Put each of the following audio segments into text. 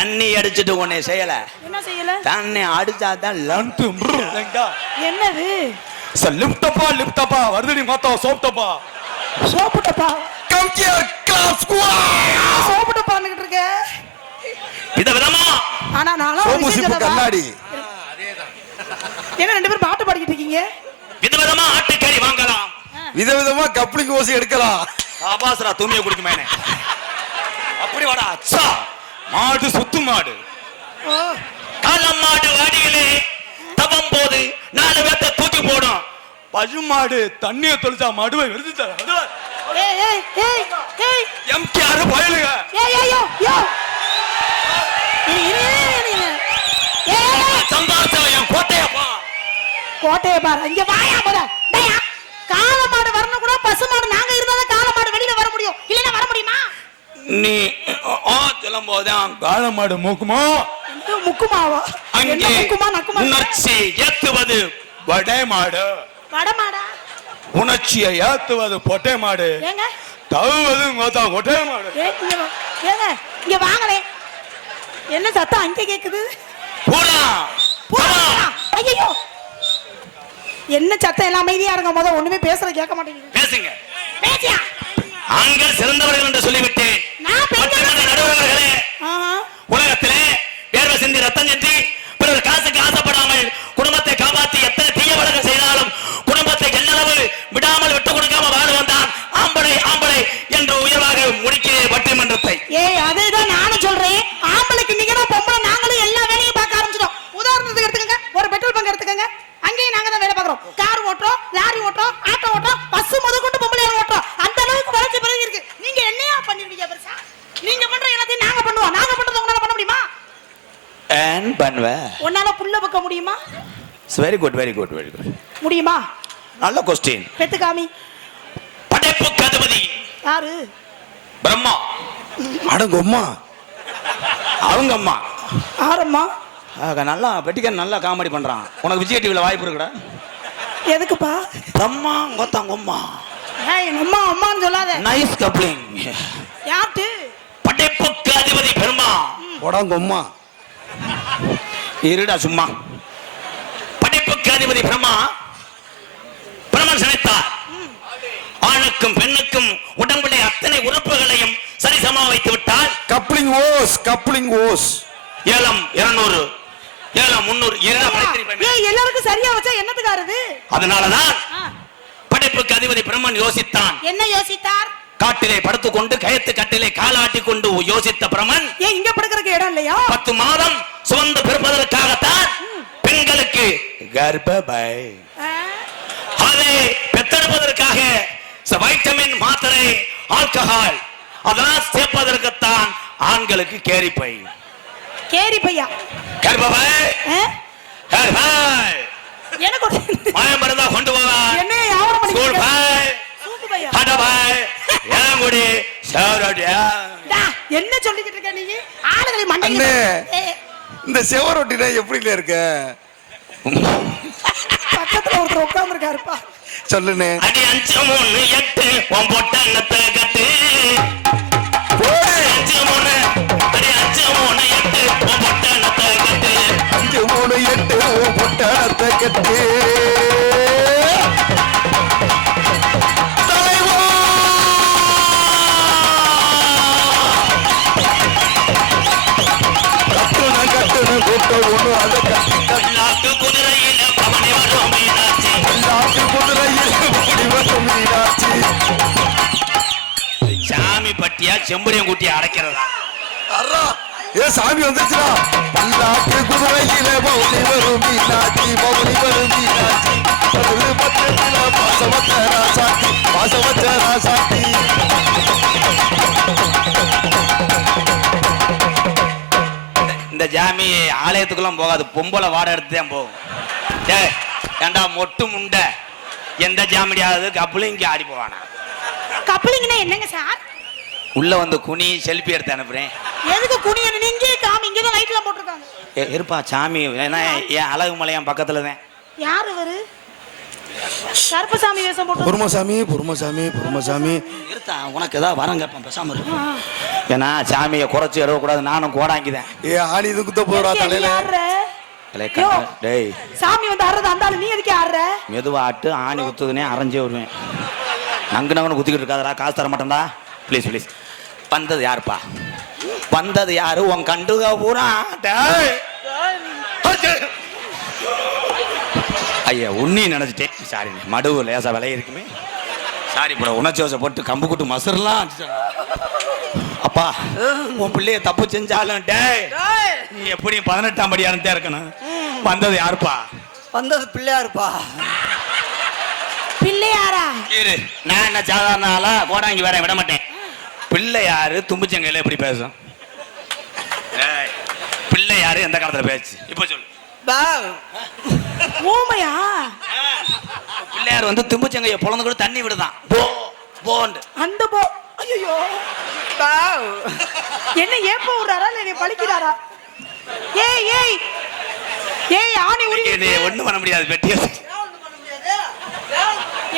தண்ணி அடிச்சிட்டு உன்னை செய்யல. என்ன செய்யல? தண்ணி அடிச்சா தான் லண்டு என்னது? லிப்டப்பா லிப்டப்பா வருதுடி மாத்தா சோப்டப்பா சோப்புட்டப்பா? கம் ஹியர் கிளாஸ் சோப்புட்டப்பான்னுகிட்டு இருக்க வித விதமா ஆனா நானும் ஒரு சோப்பு? கண்ணாடி. என்ன ரெண்டு பேரும் பாட்டு பாடிக்கிட்டு இருக்கீங்க? வித விதமா ஆட்டுக்கறி வாங்கலாம். விதவிதமா கப்ளிங் ஓசி எடுக்கலாம். ஆபாசரா தூமியை குடிக்குமேனே. அப்படி வாடா அச்சா மாடு சுத்து மாடு. காலம் மாடு வாடியிலே தவம் போது நாலு பேர்த்த தூக்கி போடும். பசு மாடு தண்ணியை தொளிச்சா மடுவை விருது ஏய் எம்கேஆர் பயலுக. ஏய் ஏய் யோ யோ. இரு, இரு, இரு, இரு. ஏய், ஏய், ஏய். சம்பாரிச்ச என் கோட்டையப்பா கோட்டையை பாரு. இங்க வாயா டேய் காளை மாடு வரணும் கூட பசு மாடு நாங்க இருந்தா தான் காளை மாடு வெளியில வர முடியும். இல்லைன்னா வர முடியுமா? நீ ஆ சொல்லும் போதுதான் கால மாடு மூக்குமா முக்குமாவா? என்ன அங்கே முக்குமா நக்குமா உணர்ச்சி ஏத்துவது வடை மாடு வட மாடா உணர்ச்சியை ஏத்துவது பொட்டை மாடு ஏங்க தவுவது கோத்தா கொட்டை மாடு. ஏங்க இங்க வாங்களே. என்ன சத்தம் அங்க கேக்குது? போடா. போடா ஐயோ என்ன சத்தம் எல்லாம் அமைதியா இருங்க முத ஒண்ணுமே பேசுற கேட்க மாட்டேங்குது. பேசுங்க. பேசியா? ஆண்கள் சிறந்தவர்கள் என்று சொல்லிவிட்டேன் நடுவர்களே. உலகத்திலே வேர்வை சிந்தி ரத்தம் சிந்தி பிறர் காசுக்கு ஆசைப்படாமல் குடும்பத்தை காப்பாற்றி எத்தனை தீய வழக்கம் செய்தாலும் குடும்பத்தை எல்லளவு விடாமல் விட்டு கொடுக்காம வாழ வந்தான் ஆம்பளை ஆம்பளை என்று உயர்வாக முடிக்கிறேன் பட்டிமன்றத்தை ஏய் அதேதான் நானும் சொல்றேன் ஆம்பளைக்கு நீங்க தான் பொம்பளை நாங்களும் எல்லா வேலையும் பார்க்க ஆரம்பிச்சிட்டோம் உதாரணத்துக்கு எடுத்துக்கங்க ஒரு பெட்ரோல் பங்க் எடுத்துக்கங்க அங்கேயும் நாங்க தான் வேலை பார்க்கறோம் கார் ஓட்டுறோம் லாரி ஓட்டுறோம் ஆட்டோ ஓட்டுறோம் பஸ் முத கொண்டு பொம்பளை ஓட்டுறோம் அந்த அளவுக்கு வளர்ச்சி பிறகு இருக்கு நீங்க என்னையா பண்ணிருக்கீங்க பெருசா நீங்க பண்ற எல்லாத்தையும் நாங்க பண்ணுவோம் நாங்க பண்றதை உங்களால பண்ண முடியுமா ஏன் பண்ணுவேன் உன்னால புல்ல வைக்க முடியுமா very good very good very good முடியுமா? நல்ல கொஸ்டின் பெத்து காமி படைப்பு கதிபதி யாரு? பிரம்மா. அடங்கம்மா அவங்க அம்மா. ஆரம்மா ஆக, நல்லா பெட்டிக்கன் நல்லா காமெடி பண்றான். உனக்கு விஜய் டிவில வாய்ப்பு இருக்குடா. எதுக்குப்பா? பிரம்மா கொத்தாங்க அம்மா ஏய் அம்மா அம்மான்னு சொல்லாத. நைஸ் கப்ளிங் யார்ட்டு? படைப்புக்கு அதிபதி பெருமா உடங்கம்மா இருடா சும்மா. அதிபதி பிரம்மா பிரம்மன் சமைத்தார் ஆணுக்கும் பெண்ணுக்கும் உடம்புடைய அத்தனை உறுப்புகளையும் சரிசமா வைத்து விட்டால் கப்ளிங் ஓஸ் கப்ளிங் ஓஸ் ஏலம் இருநூறு ஏலம் முன்னூறு எல்லாருக்கும் சரியா வச்சா என்னத்துக்கு ஆறுது அதனாலதான் படைப்புக்கு அதிபதி பிரம்மன் யோசித்தான். என்ன யோசித்தார்? காட்டிலே படுத்துக்கொண்டு கயத்து கட்டிலே காலாட்டி கொண்டு யோசித்த பிரமன் ஏன் இங்க படுக்கிறதுக்கு இடம் இல்லையா? பத்து மாதம் சுமந்து பிறப்பதற்காகத்தான் பெண்களுக்கு கர்ப்பபை ஆ, அதை பெத்தெடுப்பதற்காக ச- வைட்டமின் மாத்திரை ஆல்கஹால் அதெல்லாம் சேர்ப்பதற்குத்தான் ஆண்களுக்கு கேரி பையா கர்ப்பபை ஆ? கர்ப்பை எனக்கு ஒரு மயம் இருந்தா கொண்டு போவார் என்ன யாவரம் ஸ்கூல் பாய் சூப்பு பையா சௌரடியா என்ன சொல்லிக்கிட்டு இருக்க நீ? ஆளுகளை மண்டையில இந்த செவரொட்டினா எப்படில இருக்க? பக்கத்துல ஒருத்தர் உட்கார்ந்துருக்காருப்பா. சொல்லுனே அடி அஞ்சு மூணு எட்டு உன் பொட்டங்கத்தை கட்டு அஞ்சு மூணு அடி அஞ்சு மூணு எட்டு உன் பொட்டங்கத்தை கட்டு அஞ்சு மூணு எட்டு பொட்டாளத்தை கட்டு சாமி பட்டியா செம்பரியம் குட்டி அடைக்கிறதா? அர்ரா, ஏ சாமி வந்துச்சுடா பல்லாட்டு குதிரையில பவுனி வரும் மீனாட்சி பவுனி வரும் மீனாட்சி. பதினு பத்திரத்தில பாசவத்த ராசாத்தி பாசவத்த ராசாத்தி ஜாமி ஆலயத்துக்குலாம் போகாது. பொம்பளை வாடகை எடுத்து தான் போகும் ஏண்டா மொட்டு முண்டை? எந்த ஜாமிடியாவது கப்பலும் இங்கே ஆடி போவானா கப்ளிங்னா என்னங்க சார்? உள்ள வந்து குனி செல்ஃபி எடுத்து அனுப்புறேன். எதுக்கு குனியன் நீங்க காமி இங்க தான் லைட்லாம் போட்டிருக்காங்க. இருப்பா சாமி. ஏன்னா என் அழகு மலையான் பக்கத்துல தான் யார் இவரு? கருப்பசாமி வேஷம் போட்டு பொறுமசாமி பொறுமசாமி பொறுமசாமி. இருத்தா உனக்கு ஏதாவது வரம் கேட்பேன் பேசாம இரு. ஏன்னா சாமியை குறைச்சி எழுவக்கூடாது நானும் கோடாங்கிதேன். ஏ ஆணி இது குத்த போறா தலையில? டேய். சாமி வந்து ஆடுறது அந்த ஆளு நீ எதுக்கு ஆடுற? மெதுவா ஆட்டு ஆணி குத்துதுனே அரைஞ்சே வருவேன். நங்கு நங்கன்னு குத்திக்கிட்டு இருக்காதடா காசு தர மாட்டேன்டா. ப்ளீஸ் ப்ளீஸ் வந்தது யாருப்பா? வந்தது யாரு? உன் கண்டுக பூரா. டேய். ஐயா உன்னி நினைச்சிட்டேன். சாரி மடுவு லேசா விலை இருக்குமே. சாரி ப்ரோ உணர்ச்சி போட்டு கம்பு கூட்டு மசர்லாம். அப்பா உன் பிள்ளைய தப்பு செஞ்சாலும் டேய் நீ எப்படி பதினெட்டாம் படியானதே இருக்கணும். வந்தது யாருப்பா? வந்தது பிள்ளையாருப்பா. பிள்ளையாரா? இரு நான் என்ன சாதாரண ஆளா? கோடாங்கி வேற விட மாட்டேன். பிள்ளை யாரு? தும்பிச்சங்கையில எப்படி பேசும்? ஏய், பிள்ளை யாரு? எந்த காலத்துல பேச்சு? இப்ப சொல்லு. ஊமையா? பிள்ளையார் வந்து தும்பிச்சங்கைய பொழந்து கூட தண்ணி விடுதான். போ போண்டு அந்த போ. ஐயோ பா என்ன ஏப்ப விடுறாரா? இல்ல என்னை பழிக்கிறாரா? ஏய் ஏய். ஏய் ஆணி உரி ஒண்ணும் பண்ண முடியாது வெட்டியா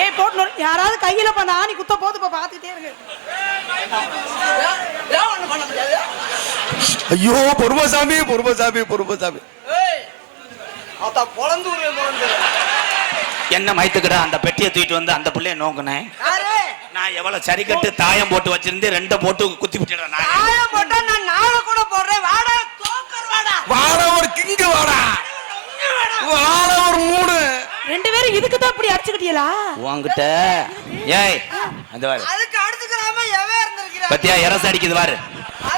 ஏய் போட்டு யாராவது கையில அந்த ஆணி குத்த போது இப்ப பாத்துக்கிட்டே இருக்கு ஐயோ பொறுமசாமி பொறுமசாமி பொறுமசாமி. அத்தா பொழந்து என்ன மைத்துக்கிட அந்த பெட்டியை தூக்கிட்டு வந்து அந்த பிள்ளைய நோக்குனேன் நான் எவ்வளவு சரி கட்டு தாயம் போட்டு வச்சிருந்து ரெண்ட போட்டு குத்தி விட்டுறேன் நான். ஆயம் போட்டா நான் நாளை கூட போடுறேன். வாடா தோக்கர் வாடா. ஒரு கிங்கு வாடா. வாழ ஒரு மூணு ரெண்டு பேரும் இதுக்கு தான் இப்படி அடிச்சுக்கிட்டீங்களா? உன்கிட்ட ஏய் அந்த பாரு. அதுக்கு அடுத்துக்கிறாம எவன் இருந்திருக்கிறா பத்தியா இரசு அடிக்குது பாரு.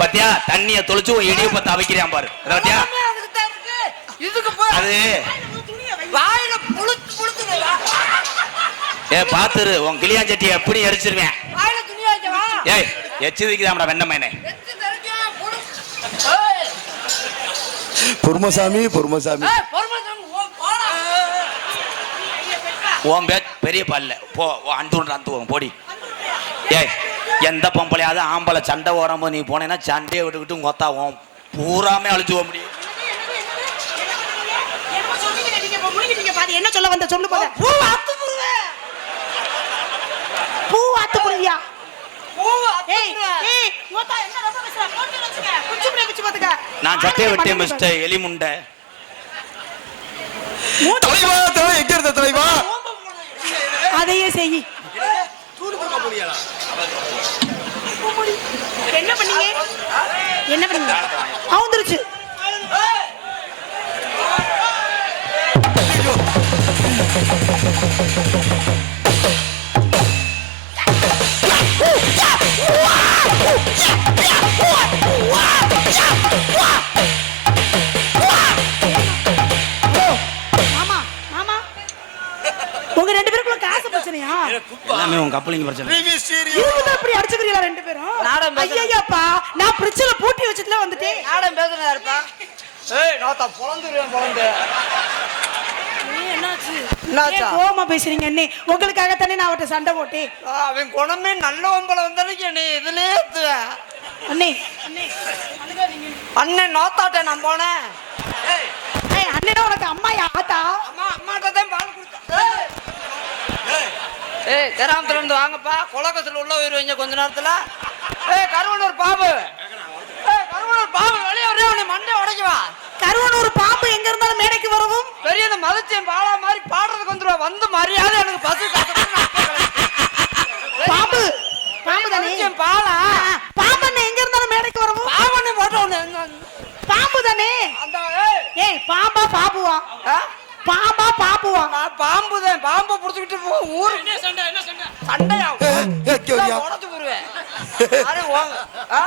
பத்தியா தண்ணிய தொளிச்சு இடிய பத்த அவைக்கிறியான் பாரு. பத்தியா? இதுக்கு போய் அது வாயில புழுத்து புழுத்துங்க ஏ பாத்துரு உன் கிளியாஞ்சட்டி எப்படி எரிச்சிருவேன்? வாயில துணி வைக்கவா? ஏய் எச்சரிக்குதாம்டா வெண்ணமேனே பொறுமசாமி பொறுமசாமி. உன் பே பெரிய பல்ல. போ அந்து அந்து போகும் போடி. ஏய் எந்த பொம்பளையாவது ஆம்பளை சண்டை ஓடும்போது நீ போனேன்னா சண்டையை விட்டுக்கிட்டு உங்க ஒத்தா உன் பூராமே அழிச்சு போக முடியும் என்னமோ சொன்னீங்க நீங்க இப்ப முழுங்கிட்டீங்க பாதி என்ன சொல்ல வந்த சொல்லு போத பூ அத்து புடுவேன் பூ ஆத்து புரியா பூ அத்து ஏய் ஏய் மொத்தா என்ன ரொம்ப பேசுற போட்டு வச்சுக்க. குச்சி பிடி குச்சி பாத்துக்க நான் சட்டையை விட்டேன் மிஸ்டர் எலிமுண்டை. தலைவா தலைவா எங்க இருந்த தலைவா. அதையே செய். என்ன பண்ணீங்க? என்ன பண்ணீங்க? அவுந்துருச்சு. உங்க ரெண்டு பேருக்குள்ள காசு பிரச்சனையா? எல்லாமே உன் கப்பலிங்க பிரச்சனை. இதுதான் இப்படி அடிச்சுக்கிறீங்களா ரெண்டு பேரும்? பேசுறேன். ஐயாப்பா நான் பிரிட்ஜில் பூட்டி வச்சுட்டுல வந்துட்டேன். ஆடம் பேசுனா இருப்பா ஏய் நாத்தா பொழந்துருவேன் பொழந்து. என்னாச்சு? பேசுறீங்க அண்ணே உங்களுக்காகத்தானே நான் அவர்ட்ட சண்டை போட்டேன். அவன் குணமே நல்ல ஒம்பளை வந்தனைக்கு நீ இதுலயே அண்ணே அண்ணே நோத்தாட்ட நான் போனேன். அண்ணனா உனக்கு அம்மா அம்மா அம்மாட்ட தான் பால் கொடுத்தேன். ஏய் கிராமத்துல இருந்து வாங்கப்பா. குலக்கத்துல உள்ள போயிருவீங்க கொஞ்ச நேரத்துல. ஏய் கருவனூர் பாபு ஏய் கருவனூர் பாபு வெளியே வரே உன்னை மண்டை உடைக்குவா? கருவனூர் பாம்பு எங்க இருந்தாலும் மேடைக்கு வரவும் பெரிய இந்த மதிச்சேன் பாலா மாதிரி பாடுறதுக்கு வந்துருவா வந்து மரியாதை எனக்கு பசு பாம்பு பாம்பு தானே பாலா பாம்பு எங்க இருந்தாலும் மேடைக்கு வரவும் பாவனை போட்ட உன்னை பாம்பு தானே அந்த ஏய் பாம்பா பாம்புவா ஆ? பாம்பா பாம்புவா நான் பாம்பு தான் பாம்பை புடிச்சுக்கிட்டு போ ஊரு சண்டையா கேரியா உடச்சு போடுவேன் அரே ஓங்க ஆ?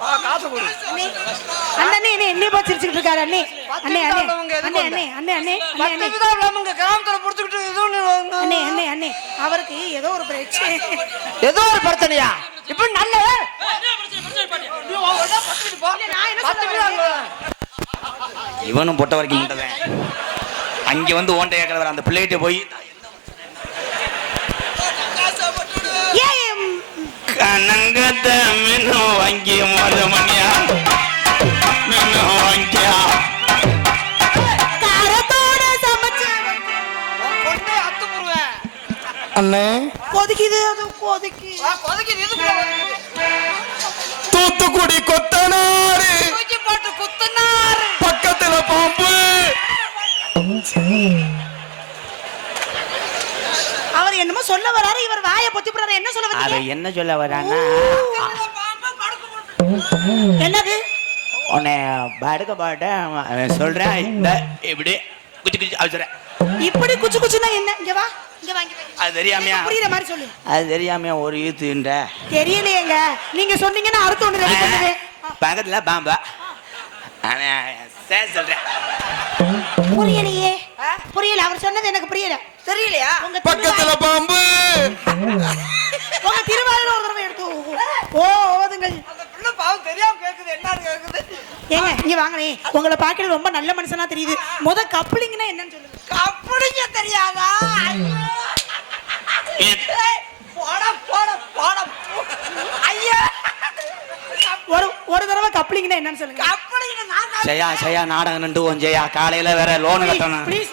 வா, காசு கொடு அண்ணே அண்ணே என்னை பார்த்து சிரிச்சுக்கிட்டு இருக்காரு அண்ணே. அண்ணே அண்ணே. உள்ளவங்க எதுக்கு அண்ணே அண்ணே அண்ணே அண்ணே அண்ணே பத்து அண்ணே. விதம் இல்லாம கிராமத்துல புடிச்சுக்கிட்டு இது ஒண்ணு வாங்க. அண்ணே அண்ணே அண்ணே. அவருக்கு ஏதோ ஒரு பிரச்சனை. ஏதோ ஒரு பிரச்சனையா? இப்ப நல்ல. இவனும் பொட்ட வரைக்கும் முட்டதேன் அங்க வந்து ஓண்ட கேட்கறவர் அந்த பிள்ளைகிட்ட போய் ஏன் கனங்கத மின்னு வாங்கி மது அண்ணே. கொதிக்குது அது கொதிக்கு. தூத்துக்குடி கொத்தனாரு தூக்கி போட்டு குத்துனாரு பக்கத்துல பாம்பு. அவர் என்னமோ சொல்ல வராரு இவர் வாயை பொத்தி போறாரு என்ன சொல்ல என்ன சொல்ல போட்டு. என்னது? உன்னை படுக்க அவன் சொல்றேன் இந்த இப்படி குச்சி குச்சி அவசரம் இப்படி குச்சு குச்சுன்னா என்ன? இங்க வா இங்க வா இங்க வா. அது தெரியாமையா? புரியுற மாதிரி சொல்லு. அது தெரியாம ஒரு ஈத்துன்ற தெரியலையேங்க. நீங்க சொன்னீங்கன்னா அடுத்து ரெடி பண்ணுவேன் பக்கத்துல பாம்பா. சரி சொல்றேன். புரியலையே. புரியல அவர் சொன்னது எனக்கு புரியல. தெரியலையா? உங்க பக்கத்துல பாம்பு. திருவா- உங்க திருவாரூர் ஒரு தடவை எடுத்து ஓ ஓதுங்கள். பாவம் தெரியாம கேக்குது என்னன்னு கேக்குது. ஏங்க இங்க வாங்களே உங்களை பார்க்கறது ரொம்ப நல்ல மனுஷனா தெரியுது. முத கப்ளிங்னா என்னன்னு சொல்லுங்க. அப்படிங்க தெரியாதா? ஐயோ. ஏன் ஏய், போட போட போட. ஐயா. ஒரு ஒரு தடவை கப்ளிங்னா என்னன்னு சொல்லுங்க. அப்படிங்க நான் ஜெயா ஜெயா நாடகம் நின்று போன் ஜெயா. காலையில வேற லோன் கட்டணும். ப்ளீஸ்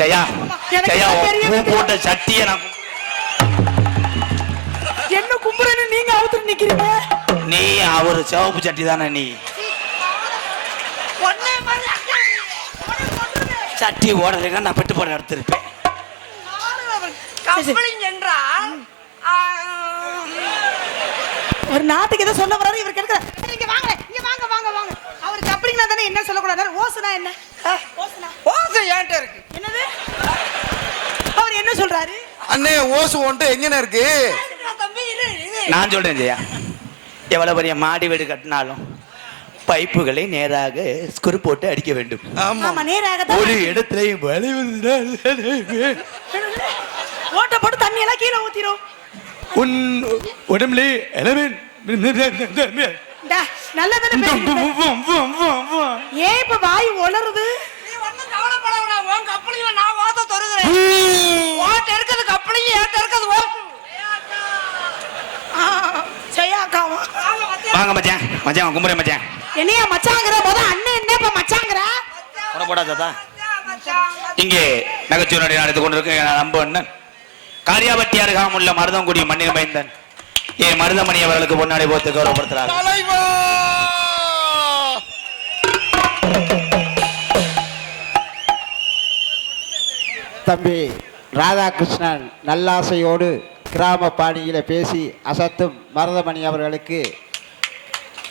ஜெயா ஜெயா எல்லாம் தெரியவே பூ போட்ட சட்டியை நான் நீ அவர் சிவப்பு சட்டி தானே நீ? சட்டி ஓடலைன்னா நான் பெட்டு போட எடுத்திருப்பேன். ஒரு நாட்டுக்கு ஏதோ சொல்ல வராரு இவர் கேட்கிற இங்க வாங்க இங்க வாங்க வாங்க வாங்க. அவர் கப்ளிங்னா தானே என்ன சொல்லக்கூடாது ஓசுனா என்ன? ஓசுனா. ஓசை ஏன்ட்ட இருக்கு? என்னது? அவர் என்ன சொல்றாரு? அண்ணே ஓசு ஒன்ட்டு எங்கண்ணே இருக்கு? நான் சொல்றேன் ஜெயா. எவ்வளவு பெரிய மாடி வீடு கட்டினாலும் பைப்புகளை நேராக ஸ்குரு போட்டு அடிக்க வேண்டும். ஆமா. நேராக ஒரு இடத்துலயும் ஓட்ட போட்டு தண்ணி எல்லாம் கீழே ஊத்திரும். உன் உடம்புல பேசிட்டு ஏன் இப்ப வாய் கப்பலிங்க நான் ஓத தொருகிறேன் ஓட்ட இருக்குது இருக்குது ஓட்டு ஆ, ஜெயாக்காவா வாங்க மச்சான். மச்சான் கும்புறேன் மச்சான். என்னையா மச்சாங்கிற போது அண்ணன் என்ன இப்ப மச்சாங்கிற உன போடா தாத்தா. இங்கே நகைச்சுவை நடந்து கொண்டிருக்க அன்பு அண்ணன். காரியாபட்டி அருகாமுள்ள மருதங்குடி மண்ணில் மைந்தன். ஏ மருதமணி அவர்களுக்கு பொன்னாடி போத்து கௌரவப்படுத்துறாங்க தலைவா! தம்பி ராதாகிருஷ்ணன் நல்லாசையோடு கிராம பாணியில பேசி அசத்தும் மருதமணி அவர்களுக்கு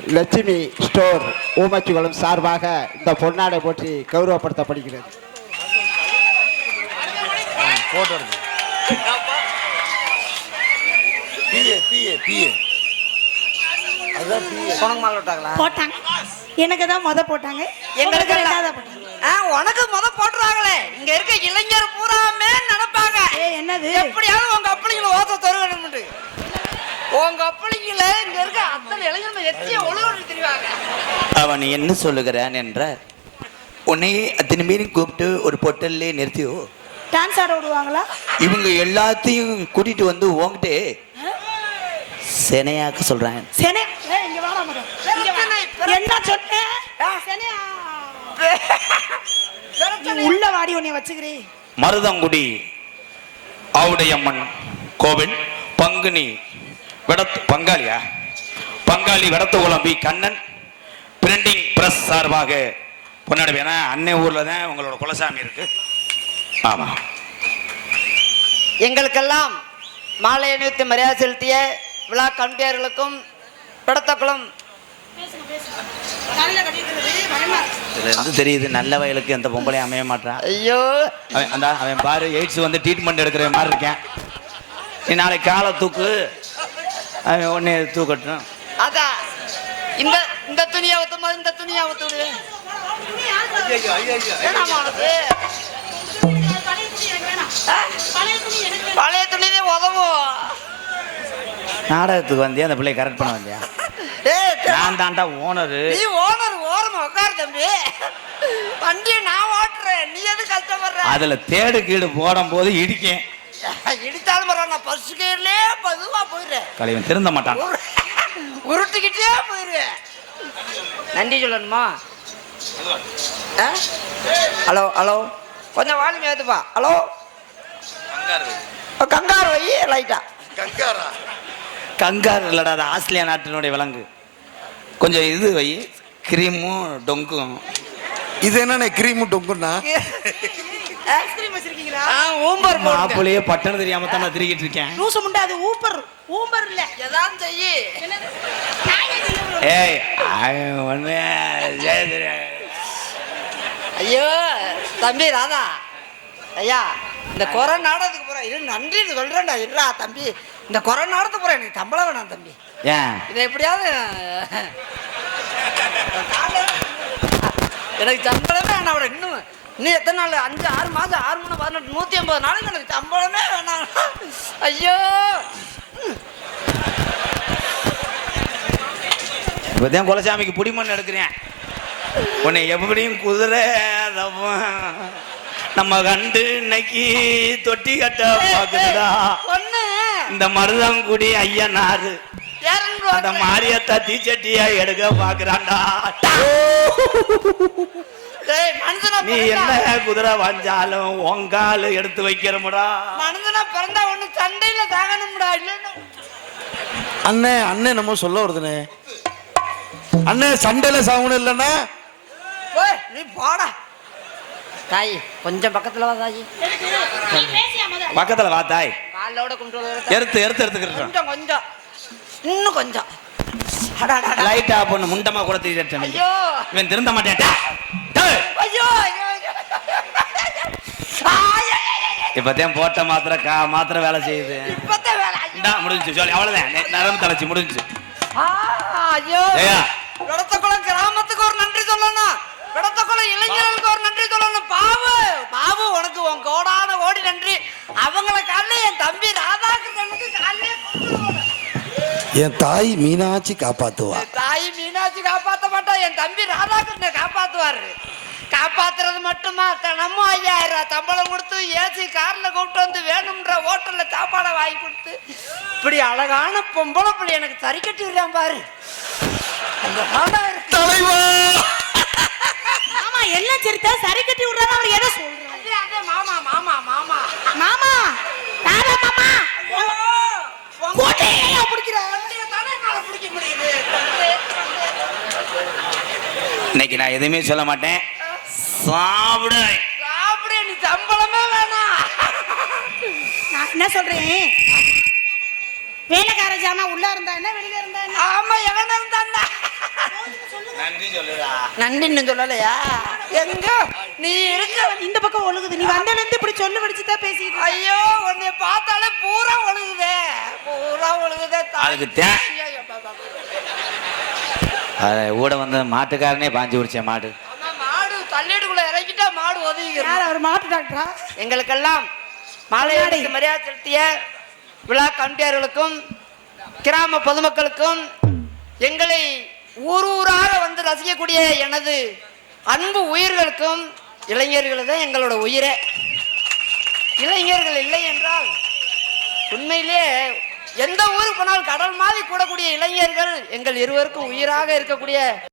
லட்சுமி ஸ்டோர் ஊமச்சிகுளம் சார்பாக இந்த பொன்னாடை போற்றி கௌரவப்படுத்தப்படுகிறது. போட்டாங்க. எனக்கு தான் முத போட்டாங்க. எங்களுக்கு. ரெண்டாவதா போட்டாங்க. உனக்கு முத போட்டுறாங்களே இங்க இருக்க இளைஞர் பூராமே நினைப்பாங்க. என்னது? எப்படியாவது உங்க கப்பலிங்களை ஓத தொருகணும்னு உங்க கப்பலிங்கள இங்க இருக்க அத்தனை இளைஞர்கள் எத்திய ஒழுங்கு தெரிவாங்க அவன் என்ன சொல்லுகிறான் என்றார். உன்னையே அத்தனை பேரும் கூப்பிட்டு ஒரு பொட்டல்லே நிறுத்தியோ? டான்ஸ் ஆட விடுவாங்களா? இவங்க எல்லாத்தையும் கூட்டிட்டு வந்து உன்கிட்ட செனையாக்க சொல்றாங்க. செனே. என்ன நீ உள்ள வாடி உன்னை வச்சுக்கிறேன் மருதங்குடி ஆவுடையம்மன் கோவில் பங்குனி விடத்து பங்காளியா? பங்காளி Vidathukulam P Kannan. Printing press சார்பாக பொன்னாடி ஏன்னா அன்னை ஊர்ல தான் உங்களோட குலசாமி இருக்கு. ஆமா. எங்களுக்கெல்லாம் மாலை அணிவித்து மரியாதை செலுத்திய விழா கண்டியர்களுக்கும் பிடத்தக்குளம் காலையில கட்டிக்கிறது பயமா இருக்கு. இதுல இருந்து தெரியுது நல்ல வயலுக்கு எந்த பொம்பளையும் அமைய மாட்டான் ஐயோ. அவன் அந்த அவன் பாரு எய்ட்ஸ் வந்து ட்ரீட்மெண்ட் எடுக்கிற மாதிரி இருக்கேன். நீ நாளைக்கு காலை தூக்கு. உடனே தூக்கட்டும். அதான் இந்த இந்த துணியை ஊத்தும் போது இந்த துணியை ஊத்து விடு வேணாமா உனக்கு பழைய துணி எனக்கு வேணாம். ஆ? பழைய துணி எனக்கு வேணாம். பழைய துணியே உதவும் நாடகத்துக்கு வந்தியா? அந்த பிள்ளைய கரெக்ட் பண்ண வந்தியா? ஏய், நான் தாண்டா ஓனரு நீ ஓனர் ஓரமா உட்காரு தம்பி. வண்டியை நான் ஓட்டுறேன். நீ எது கஷ்டப்படுற? அதுல தேடு கீடு போடும் போது இடிக்கேன் இடித்தாலும் பரவாயில்ல நான் பஸ் கேர்லயே பதுவா போயிடுறேன். கலைவன் திருந்த மாட்டான். உருட்டுக்கிட்டே போயிடுவேன் நன்றி சொல்லணுமா? ஆ? Hello hello. கொஞ்சம் வால்யூம் ஏத்துப்பா. ஹலோ. கங்காரு வை லைட்டா. கங்காரா? கங்கார் இல்லடா அது ஆஸ்திரேலியா நாட்டினுடைய விலங்கு. கொஞ்சம் இது வை கிரீமும் டொங்கும். இது என்னண்ணே கிரீமு டொங்குன்னா ஐஸ்கிரீம் வச்சிருக்கீங்களா? ஊம்பர் போடுங்க. மாப்பிள்ளையே பட்டணம் தெரியாம தான் நான் திருக்கிட்டு இருக்கேன். லூசு முண்டை அது ஊப்பர் ஊம்பர் இல்ல. ஏதாவது செய்யி. ஏய் அவன் ஒண்ணு. ஐயோ தம்பி ராதா. ஐயா இந்த கொரோனா நாடகத்துக்கு போறேன். இரு நன்றி சொல்றேன்டா. இருடா தம்பி. இந்த கொரோனா நாடகத்துக்கு போறேன். எனக்கு சம்பளம் வேணாம் தம்பி. ஏன்? இதை எப்படியாவது எனக்கு சம்பளமே வேணாம் இன்னும் இன்னும் எத்தனை நாள்? அஞ்சு ஆறு மாதம் ஆறு மூணு பதினெட்டு நூற்றி ஐம்பது நாளைக்கு எனக்கு சம்பளமே வேணாம். ஐயோ! இப்பதான் குலசாமிக்கு புடிமண் எடுக்கிறேன். உன்னை எப்படியும் குதிரை. நம்ம கண்டு இன்னைக்கு தொட்டி கட்ட பொண்ணு இந்த மருதங்குடி ஐயனாரு அந்த மாரியத்தா தீச்சட்டியா எடுக்க பாக்குறான்டா. நீ என்ன குதிரை வாஞ்சாலும் உங்காலு எடுத்து வைக்கிறமுடா மனுஷனா பிறந்தா ஒண்ணு சண்டையில தாகணும்டா இல்லைன்னா. அண்ணே அண்ணே நம்ம சொல்ல வருதுண்ணே. அண்ணே சண்டையில சாகணும் இல்லைன்னா? போய் நீ போடா. தாய் கொஞ்சம் பக்கத்துல வா தாயி. நீ பேசியா முத? பக்கத்துல வா தாய். காலோட கொண்டு எடுத்து எடுத்து கொஞ்சம் கொஞ்சம். இன்னும் கொஞ்சம். அடாடா லைட் ஆஃப் பண்ணு முண்டமா கூட ஐயோ இவன் திருந்த மாட்டேன். ஐயோ. இப்பதான் போட்ட மாத்திரை கா மாத்திரை வேலை செய்யுது. முடிஞ்சு சொல்லி அவ்வளவுதான். நரம்பு தலைச்சு முடிஞ்சு. விடத்தக்குளம் கிராமத்துக்கு ஒரு நன்றி சொல்லணும். விடத்தக்குளம் இளைஞர்களுக்கு ஒரு நன்றி சொல்லணும். பாபு பாபு உனக்கு உன் கோடான கோடி நன்றி. அவங்கள காலைல என் தம்பி ராதாகிருஷ்ணனுக்கு. என் தாய் மீனாட்சி காப்பாத்துவா. தாய் மீனாட்சி காப்பாத்த மாட்டா என் தம்பி ராதாகிருஷ்ணன் காப்பாத்துவாரு. காப்பாத்துறது மட்டுமா? தினமும் ஐயாயிரம் ரூபாய் சம்பளம் கொடுத்து ஏசி கார்ல கூப்பிட்டு வந்து வேணும்ன்ற ஹோட்டல்ல சாப்பாடை வாங்கி கொடுத்து. இப்படி அழகான பொம்பளை பிள்ளை எனக்கு சரி கட்டி விடுறான் பாரு. அந்த மாணவர் தலைவா! ஆமா எல்லாம் சரிதான் சரி கட்டி விடுறாங்க அவர் எதை சொல்றாரு? மாமா மாமா மாமா. மாமா மாமா? கோட்டையை பிடிக்கிற? வண்டியை தானே என்னால பிடிக்க முடியுது. இன்னைக்கு நான் எதுவுமே சொல்ல மாட்டேன். சாப்பிடு. சாப்பிடு நீ சம்பளமே வேணாம். நான் என்ன சொல்றேன்? வேலைக்கார ஜாமா உள்ள இருந்தா என்ன வெளியில இருந்தா என்ன? ஆமா எவன் இருந்தா நன்றி சொல்லுடா. நன்றின்னு சொல்லலையா? எங்க? நீ இருக்க. இந்த பக்கம் ஒழுகுது. நீ வந்ததுல இருந்து இப்படி சொல்லு வடிச்சு தான் பேசிட்டு. ஐயோ உன்னை பார்த்தாலே பூரா ஒழுகுதே. பூரா ஒழுகுதே. அதுக்கு தே- கூட வந்து மாட்டுக்காரனே பாஞ்சு குடிச்ச மாடு. யார் அவர் மாட்டு டாக்டரா? எங்களுக்கெல்லாம் மாலை அடித்து மரியாதை செலுத்திய விழா கமிட்டியார்களுக்கும் கிராம பொதுமக்களுக்கும் எங்களை ஊர் ஊராக வந்து ரசிக்கக்கூடிய எனது அன்பு உயிர்களுக்கும் இளைஞர்கள் தான் எங்களோட உயிரே. இளைஞர்கள் இல்லை என்றால் உண்மையிலே எந்த ஊருக்கு போனாலும் கடல் மாதிரி கூடக்கூடிய இளைஞர்கள் எங்கள் இருவருக்கும் உயிராக இருக்கக்கூடிய